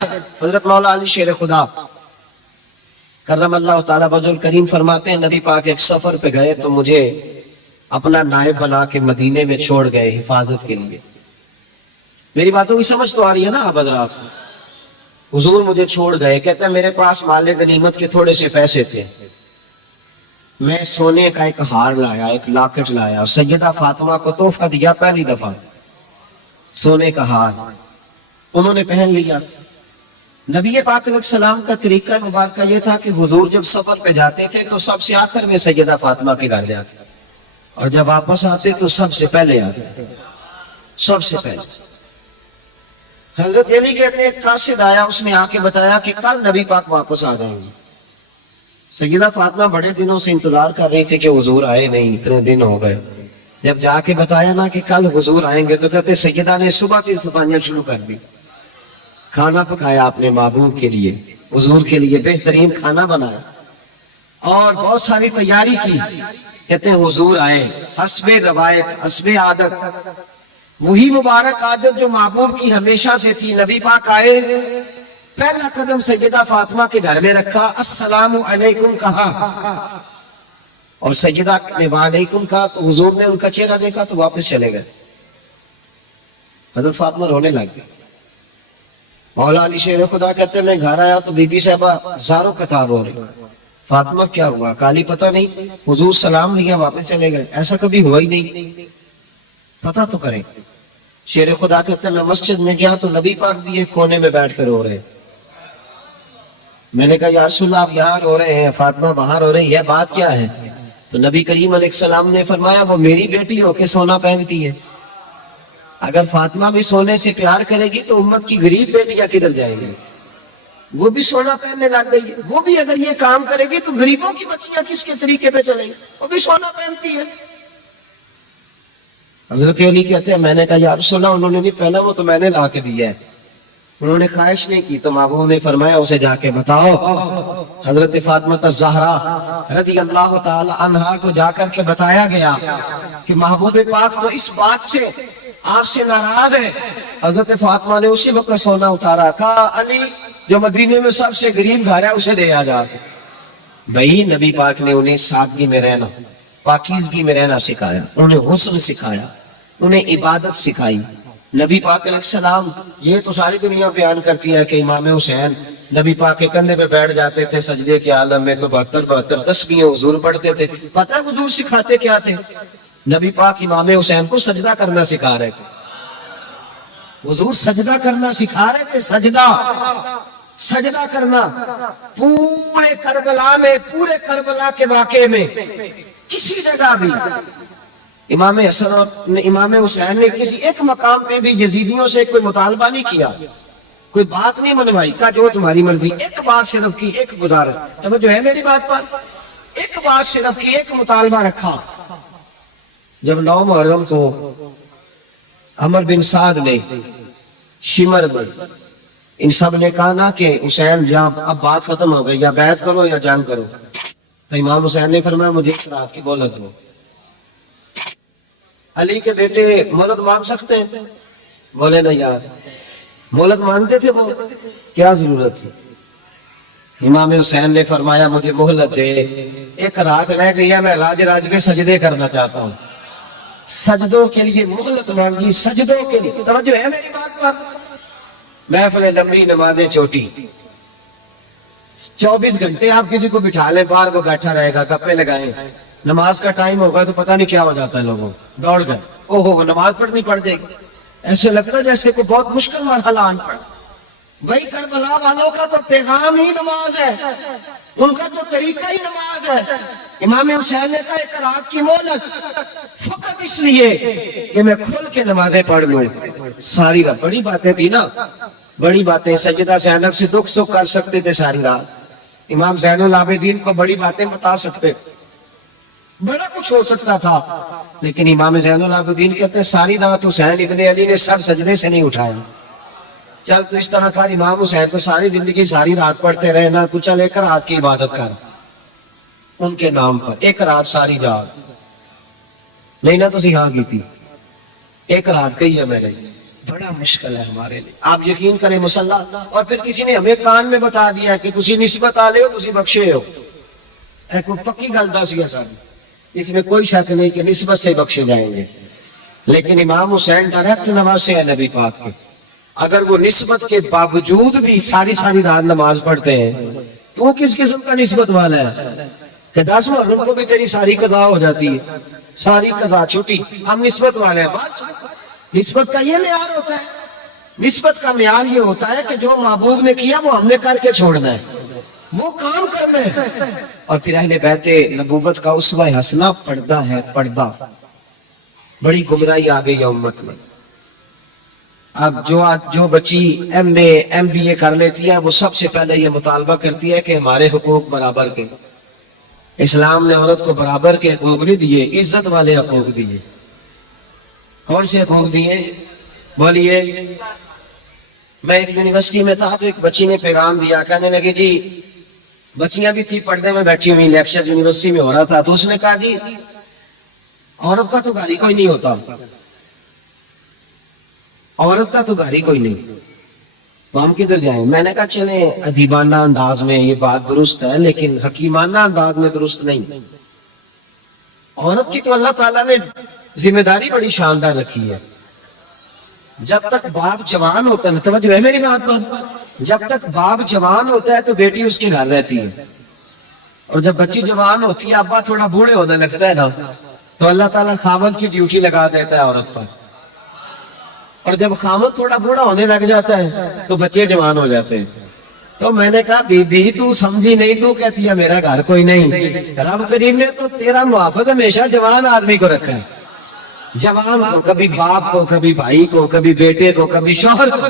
حضرت مولا علی شیر خدا کرم اللہ تعالیٰ وجہ الکریم فرماتے ہیں نبی پاک ایک سفر پہ گئے تو مجھے اپنا نائب بنا کے مدینے میں چھوڑ گئے حفاظت کے لیے. میری باتوں کی سمجھ تو آ رہی ہے نا آپ حضرات؟ حضور مجھے چھوڑ گئے، کہتے ہیں میرے پاس مال غنیمت کے تھوڑے سے پیسے تھے، میں سونے کا ایک ہار لایا، ایک لاکٹ لایا، سیدہ فاطمہ کو تحفہ دیا پہلی دفعہ، سونے کا ہار انہوں نے پہن لیا. نبی پاک علیہ السلام کا طریقہ مبارکہ یہ تھا کہ حضور جب سفر پہ جاتے تھے تو سب سے آخر میں سیدہ فاطمہ کے گھر جاتے اور جب واپس آتے تو سب سے پہلے آتے، سب سے پہلے. حضرت علی کہتے ہیں ایک قاصد آیا، اس نے آ کے بتایا کہ کل نبی پاک واپس آ جائیں گے. سیدہ فاطمہ بڑے دنوں سے انتظار کر رہی تھی کہ حضور آئے نہیں، اتنے دن ہو گئے. جب جا کے بتایا نا کہ کل حضور آئیں گے تو کہتے سیدہ نے صبح سے صفائیاں شروع کر دی. کھانا پکایا اپنے محبوب کے لیے، حضور کے لیے بہترین کھانا بنایا اور بہت ساری تیاری کی. کہتے ہیں حضور آئے، حسب روایت حسب عادت، وہی مبارک عادت جو محبوب کی ہمیشہ سے تھی. نبی پاک آئے، پہلا قدم سیدہ فاطمہ کے گھر میں رکھا، السلام علیکم کہا اور سیدہ نے وعلیکم کہا تو حضور نے ان کا چہرہ دیکھا تو واپس چلے گئے. حضرت فاطمہ رونے لگ گئی. مولا علی شیر خدا کہتے ہیں میں گھر آیا تو بی بی صاحبہ ہزاروں قطار ہو رہی. فاطمہ کیا ہوا؟ کالی پتہ نہیں، حضور سلام لیا واپس چلے گئے، ایسا کبھی ہوا ہی نہیں، پتہ تو کریں. شیر خدا کہتے ہیں میں مسجد میں گیا تو نبی پاک بھی ایک کونے میں بیٹھ کر رو رہے. میں نے کہا یا رسول اللہ آپ یہاں رو رہے ہیں، فاطمہ باہر رو رہی ہے، بات کیا ہے؟ تو نبی کریم علیہ السلام نے فرمایا وہ میری بیٹی ہو کے سونا پہنتی ہے، اگر فاطمہ بھی سونے سے پیار کرے گی تو امت کی غریب بیٹیاں کدھر جائیں گی؟ وہ بھی سونا پہننے لگ گئی ہے، وہ بھی اگر یہ کام کرے گی تو غریبوں کی بچیاں کس کے طریقے پہ چلیں گی؟ وہ بھی سونا پہنتی ہے. حضرت علی کہتے ہیں میں نے کہا یا رسول اللہ انہوں نے نہیں پہنا، وہ تو میں نے لا کے دیا ہے. انہوں نے خواہش نہیں کی تو محبوب نے فرمایا اسے جا کے بتاؤ. حضرت فاطمہ الزہرا رضی اللہ تعالی عنہا کو جا کر کے بتایا گیا کہ محبوب پاک تو اس بات سے آپ سے ناراض ہے. حضرت فاطمہ نے اسی وقت سونا اتارا، کہا علی جو مدینے میں سب سے غریب گھر ہے اسے دے آ جا. بھائی نبی پاک نے انہیں سادگی میں رہنا، پاکیزگی میں رہنا سکھایا، انہیں حسن سکھایا، انہیں عبادت سکھائی. نبی پاک علیہ السلام یہ تو ساری دنیا بیان کرتی ہے کہ امام حسین نبی پاک کے کندھے پہ بیٹھ جاتے تھے سجدے کے عالم میں تو 72 تسبیحیں حضور پڑھتے تھے. پتہ ہے حضور سکھاتے کیا تھے؟ نبی پاک امام حسین کو سجدہ کرنا سکھا رہے تھے. حضور سجدہ کرنا سکھا رہے تھے، سجدہ کرنا. پورے کربلا میں، پورے کربلا کے واقعے میں کسی جگہ بھی امام حسن اور امام حسین نے کسی ایک مقام پہ بھی یزیدیوں سے کوئی مطالبہ نہیں کیا، کوئی بات نہیں منوائی، کہا جو تمہاری مرضی. ایک بات صرف کی، ایک گزارش، توجہ ہے میری بات پر؟ ایک بات صرف کی، ایک مطالبہ رکھا. جب 9 محرم کو عمر بن سعد نے، شمر نے، ان سب نے کہا نا کہ حسین یا اب بات ختم ہو گئی، یا بیعت کرو یا جنگ کرو، تو امام حسین نے فرمایا مجھے ایک رات کی مہلت دو. علی کے بیٹے مہلت مانگ سکتے ہیں؟ بولے نا یار، مہلت مانگتے تھے وہ، کیا ضرورت تھی؟ امام حسین نے فرمایا مجھے مہلت دے، ایک رات رہ گئی ہے، میں راج کے سجدے کرنا چاہتا ہوں. سجدوں کے لیے مہلت مانگی، سجدوں کے لیے. توجہ ہے میری بات پر؟ محفل لمبی، نمازیں چھوٹی. 24 گھنٹے آپ کسی کو بٹھا لیں باہر، وہ بیٹھا رہے گا، گپے لگائیں. نماز کا ٹائم ہوگا تو پتہ نہیں کیا ہو جاتا ہے، لوگوں دوڑ گئے، اوہو نماز پڑھنی پڑ جائے گی. ایسے لگتا ہے جیسے کوئی بہت مشکل مرحلہ آن پڑا. بھائی کربلا والوں کا تو پیغام ہی نماز ہے، ان کا تو طریقہ ہی نماز ہے. امام حسین نے کہا ایک رات کی مہلت فقط اس لیے کہ میں کھل کے نمازیں پڑھ لوں. ساری رات بڑی باتیں تھی نا، بڑی باتیں. سیدہ زینب سے دکھ سکھ کر سکتے تھے ساری رات، امام زین العابدین کو بڑی باتیں بتا سکتے، بڑا کچھ ہو سکتا تھا. لیکن امام زین العابدین کہتے ہیں ساری رات حسین ابن علی نے سر سجدے سے نہیں اٹھایا. چل تو اس طرح کا امام حسین کو ساری زندگی ساری رات پڑھتے رہے نا، تو چل ایک رات کی عبادت کر ان کے نام پر، ایک رات ساری رات نہیں نا تو یہاں کی تھی، ایک رات گئی ہے میرے بڑا مشکل ہے ہمارے لیے. آپ یقین کریں مسلح اور پھر کسی نے ہمیں کان میں بتا دیا کہ تسی نسبت آ لے ہو تسی بخشے ہو. کوئی پکی گل دس گیا ساری, اس میں کوئی شک نہیں کہ نسبت سے بخشے جائیں گے. لیکن امام حسین ڈائریکٹ نواسے ہیں نبی پاک کے, اگر وہ نسبت کے باوجود بھی ساری رات نماز پڑھتے ہیں تو وہ کس قسم کا نسبت والا ہے کہ 10 محرم کو بھی تیری ساری قضا ہو جاتی ہے, ساری قضا چھٹی, ہم نسبت والے ہیں. بس نسبت کا یہ معیار ہوتا ہے, نسبت کا معیار یہ ہوتا ہے کہ جو محبوب نے کیا وہ ہم نے کر کے چھوڑنا ہے, وہ کام کرنا ہے. اور پھر اہل بیت نبوت کا اسوہ حسنہ پردہ ہے. پردہ بڑی گمراہی آ گئی ہے امت میں. اب جو بچی ایم بی اے کر لیتی ہے وہ سب سے پہلے یہ مطالبہ کرتی ہے کہ ہمارے حقوق برابر کے. اسلام نے عورت کو برابر کے حقوق نہیں دیے, عزت والے حقوق دیے. کون سے حقوق دیے بولیے؟ میں ایک یونیورسٹی میں تھا تو ایک بچی نے پیغام دیا, کہنے لگی جی بچیاں بھی تھی پردے میں بیٹھی ہوئی, لیکچر یونیورسٹی میں ہو رہا تھا, تو اس نے کہا جی عورت کا تو گھر ہی کوئی نہیں ہوتا, عورت کا تو گھر ہی کوئی نہیں, تو ہم کدھر جائیں؟ میں نے کہا چلیں ادیبانہ انداز میں یہ بات درست ہے لیکن حکیمانہ انداز میں درست نہیں. عورت کی تو اللہ تعالیٰ نے ذمہ داری بڑی شاندار رکھی ہے. جب تک باپ جوان ہوتا ہے, توجہ ہے میری بات پر, جب تک باپ جوان ہوتا ہے تو بیٹی اس کے گھر رہتی ہے, اور جب بچی جوان ہوتی ہے ابا تھوڑا بوڑھے ہونے لگتا ہے نا, تو اللہ تعالیٰ خاوند کی ڈیوٹی لگا دیتا ہے عورت پر. اور جب خاوند تھوڑا بوڑھا ہونے لگ جاتا ہے تو بچے جوان ہو جاتے ہیں. تو میں نے کہا بی بی تو سمجھی نہیں, تو کہتی ہے میرا گھر کوئی نہیں. رب کریم نے تو تیرا محافظ ہمیشہ جوان آدمی کو رکھا ہے, جوان کو, کبھی باپ کو, کبھی بھائی کو, کبھی بیٹے کو, کبھی شوہر کو.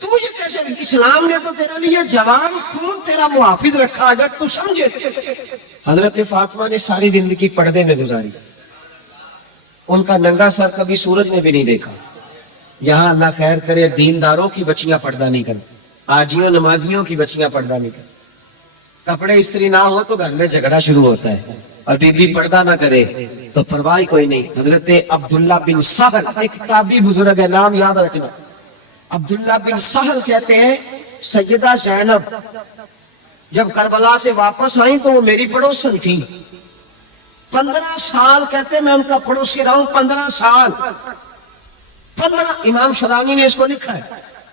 تو یہ کیسے؟ اسلام نے تو تیرے لیے جوان خون تیرا محافظ رکھا, اگر تو سمجھے. حضرت فاطمہ نے ساری زندگی پردے میں گزاری, ان کا ننگا سر کبھی سورج نے بھی نہیں دیکھا. یہاں اللہ خیر کرے دینداروں کی بچیاں پردہ نہیں کرتی, حاجیوں نمازیوں کی بچیاں پردہ نہیں کرتی. کپڑے استری نہ ہو تو گھر میں جھگڑا شروع ہوتا ہے, اور بی بی پردہ نہ کرے تو پرواہ کوئی نہیں. حضرت عبداللہ بن سہل ایک تابعی بزرگ ہے, نام یاد رکھنا. عبداللہ بن سہل کہتے ہیں سیدہ زینب جب کربلا سے واپس آئیں تو وہ میری پڑوسن تھی. 15 سال کہتے ہیں میں ان کا پڑوسی رہا ہوں, 15 سال. 15 امام شرانی نے اس کو لکھا ہے,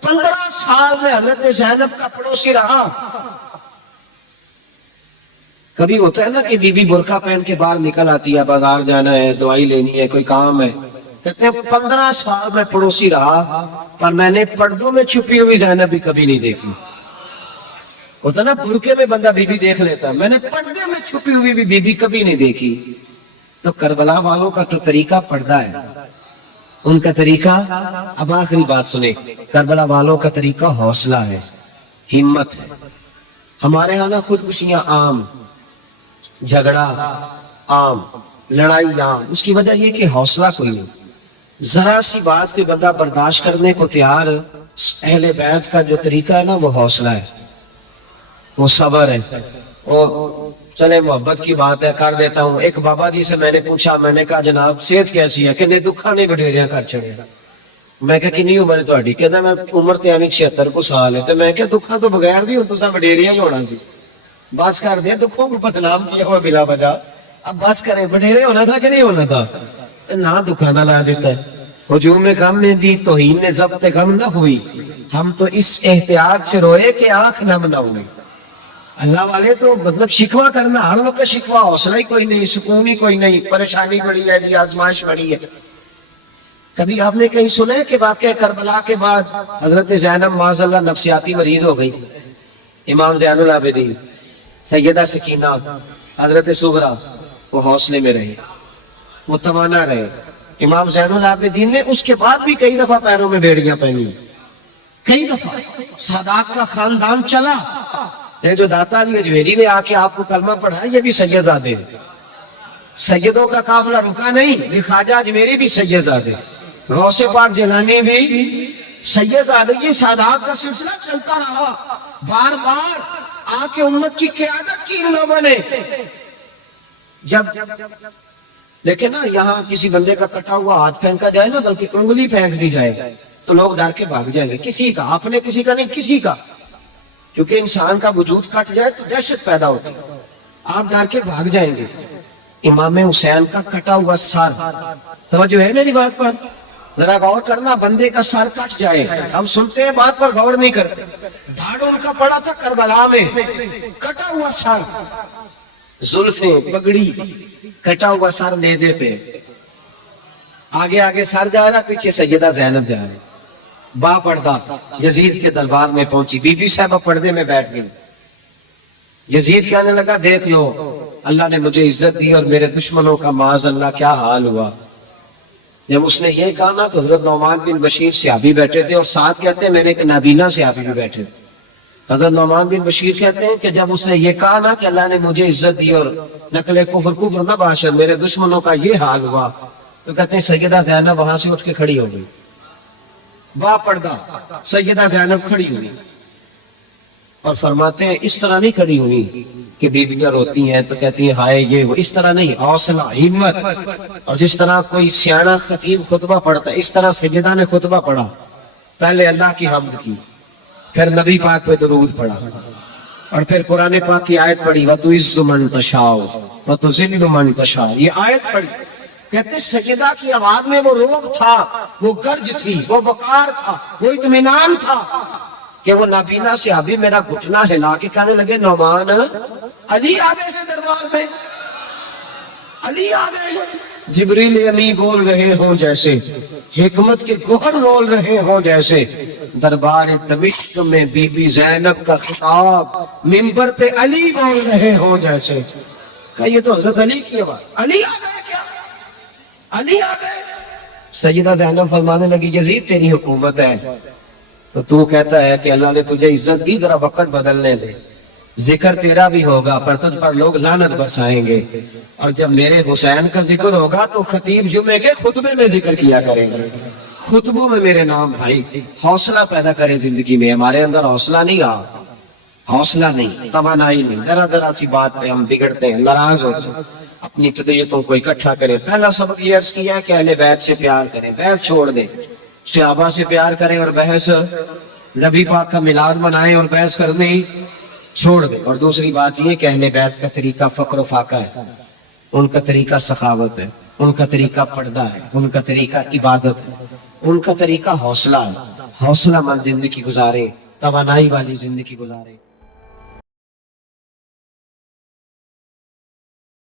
15 سال میں حضرت زینب کا پڑوسی رہا. کبھی ہوتا ہے نا کہ بی بی برقع پہن کے باہر نکل آتی ہے, بازار جانا ہے, دوائی لینی ہے, کوئی کام ہے. کہتے ہیں 15 سال میں پڑوسی رہا, پر میں نے پردوں میں چھپی ہوئی زینب بھی کبھی نہیں دیکھی. ہوتا نا برقعے میں بندہ بی بی دیکھ لیتا, میں نے پردے میں چھپی ہوئی بھی بی بی کبھی نہیں دیکھی. تو کربلا والوں کا تو طریقہ پردہ ہے, ان کا طریقہ. اب آخری بات سنیں, کربلا والوں کا طریقہ حوصلہ ہے, ہمت ہے. ہمارے ہاں نا خودکشیاں عام, جھگڑا عام, لڑائی عام. اس کی وجہ یہ کہ حوصلہ کوئی نہیں. ذرا سی بات پہ بندہ برداشت کرنے کو تیار. اہل بیت کا جو طریقہ ہے نا وہ حوصلہ ہے, وہ صبر ہے. اور چلے محبت کی بات ہے کر دیتا ہوں. ایک بابا جی سے میں نے پوچھا, میں نے کہا جناب صحت کیسی ہے؟ کہ نہیں دکھا نہیں بٹھیریاں کر چھڑے. میں کہا کنی عمر ہے تہاڈی؟ کہندا میں عمر تے آویں 76 کو سال ہے. تے میں کہا دکھا تو بغیر بھی ہن تساں بٹھیریاں ہی ہونا سی. بس کر دیا, دکھوں کو بدنام کیا ہوا بلا وجہ. اب بس کریں, بٹھیرے ہونا تھا کہ نہیں ہونا تھا؟ نہ دکھانا لا دیتا ہے. ہجوم غم نے دی توہین نے ضبط غم نہ ہوئی, ہم تو اس احتیاط سے روئے کہ آنکھ نم نہ ہوئی. اللہ والے تو مطلب شکوہ کرنا ہر وقت شکوہ, حوصلہ ہی کوئی نہیں, سکون ہی کوئی نہیں, پریشانی بڑی ہے جی, آزمائش بڑی ہے. کبھی آپ نے کہیں سنا ہے کہ واقعہ کربلا کے بعد حضرت زینب معاذ اللہ نفسیاتی مریض ہو گئی؟ امام زین العابدین, سیدہ سکینہ, حضرت صغرا وہ حوصلے میں رہے, وہ توانا رہے. امام زین العابدین نے اس کے بعد بھی کئی دفعہ پیروں میں بیڑیاں پہنی, کئی دفعہ. سادات کا خاندان چلا. یہ جو داتا علی اجمیری نے آ کے آپ کو کلمہ پڑھا, یہ بھی سیدزادے. سیدوں کا قافلہ رکا نہیں, یہ خواجہ اجمیری بھی سیدزادے, غوث پاک جیلانی بھی سیدزادے. یہ سادات کا سلسلہ چلتا رہا. بار بار آ کے امت کی قیادت کی ان لوگوں نے. جب لیکن نا یہاں کسی بندے کا کٹا ہوا ہاتھ پھینکا جائے نا, بلکہ انگلی پھینک دی جائے, تو لوگ ڈر کے بھاگ جائیں گے. کسی کا، اپنے کسی کا نہیں، کسی کا. کیونکہ انسان کا وجود کٹ جائے تو دہشت پیدا ہوتی ہے. آپ ڈر کے بھاگ جائیں گے. امام حسین کا کٹا ہوا سر، توجہ ہے میری بات پر؟ ذرا غور کرنا، بندے کا سر کٹ جائے، ہم سنتے ہیں بات پر غور نہیں کرتے. دھاڑ ان کا پڑا تھا کربلا میں، کٹا ہوا سر، زلفیں، پگڑی، کٹا ہوا سر نیزے پہ. آگے آگے سر جا رہا، پیچھے سیدہ زینب جا رہی. با پردہ یزید کے دربار میں پہنچی. بی بی صاحبہ پردے میں بیٹھ گئی. یزید کہنے لگا دیکھ لو، اللہ نے مجھے عزت دی اور میرے دشمنوں کا معاذ اللہ کیا حال ہوا. جب اس نے یہ کہا نا تو حضرت نعمان بن بشیر صحابی بیٹھے تھے، اور ساتھ کہتے ہیں میرے ایک نابینا صحابی بھی بیٹھے تھے. حضرت نعمان بن بشیر کہتے ہیں کہ جب اس نے یہ کہا نا کہ اللہ نے مجھے عزت دی اور نقل کفر نہ باشد، میرے دشمنوں کا یہ حال ہوا، تو کہتے ہیں سیدہ زینب وہاں سے اٹھ کے کھڑی ہو گئی. با پردہ سیدہ زینب کھڑی ہوئی اور فرماتے ہیں اس طرح نہیں کھڑی ہوئی کہ بیویاں روتی ہیں تو کہتی ہیں ہائے یہ وہ، اس طرح نہیں، حوصلہ، ہمت. اور جس طرح کوئی سیاںا خطیب خطبہ پڑھتا ہے اس طرح سیدہ نے خطبہ پڑھا. پہلے اللہ کی حمد کی، پھر نبی پاک پہ درود پڑھا، اور پھر قرآن پاک کی آیت پڑھی وَتُعِزُّ مَن تَشَاءُ وَتُذِلُّ مَن تَشَاءُ. یہ آیت پڑھی. کہتے سجدہ کی آواز میں وہ روب تھا، وہ گرج تھی، وہ وقار تھا، وہ اطمینان تھا کہ وہ نابینا صحابی میرا گھٹنا ہلا کے کہنے لگے نعمان علی آ گئے ہیں دربار میں، علی آ گئے ہیں. جبریل امی بول رہے ہوں جیسے، حکمت کے گوہر بول رہے ہوں جیسے. دربار دمشق میں بی بی زینب کا خطاب منبر پہ علی بول رہے ہوں جیسے. کہ یہ تو حضرت علی کی آواز، علی آ گئے کیا، علی آ گئے. سیدہ زینب فرمانے لگی یزید تیری حکومت ہے تو تو کہتا ہے کہ اللہ نے تجھے عزت دی، ذرا وقت بدلنے دے، ذکر تیرا بھی ہوگا پر تجھ پر لوگ لعنت برسائیں گے. اور جب میرے حسین کا ذکر ہوگا تو خطیب جمعے کے خطبے میں ذکر کیا کریں گے، خطبوں میں میرے نام. بھائی حوصلہ پیدا کرے زندگی میں. ہمارے اندر حوصلہ نہیں رہا، حوصلہ نہیں، توانائی نہیں. ذرا ذرا سی بات پہ ہم بگڑتے ہیں، ناراض ہوتے ہیں، اپنی طبیعتوں کو اکٹھا کریں. پہلا سبق یہ عرض کیا ہے کہ اہل بیت سے پیار کریں، بیت چھوڑ دیں. صحابہ سے پیار کریں اور بحث نبی پاک کا میلاد منائیں اور بحث کرنے چھوڑ دیں. اور دوسری بات یہ کہ اہل بیت کا طریقہ فقر و فاقہ ہے، ان کا طریقہ سخاوت ہے، ان کا طریقہ پردہ ہے، ان کا طریقہ عبادت ہے، ان کا طریقہ حوصلہ ہے. حوصلہ مند زندگی گزارے، توانائی والی زندگی گزارے.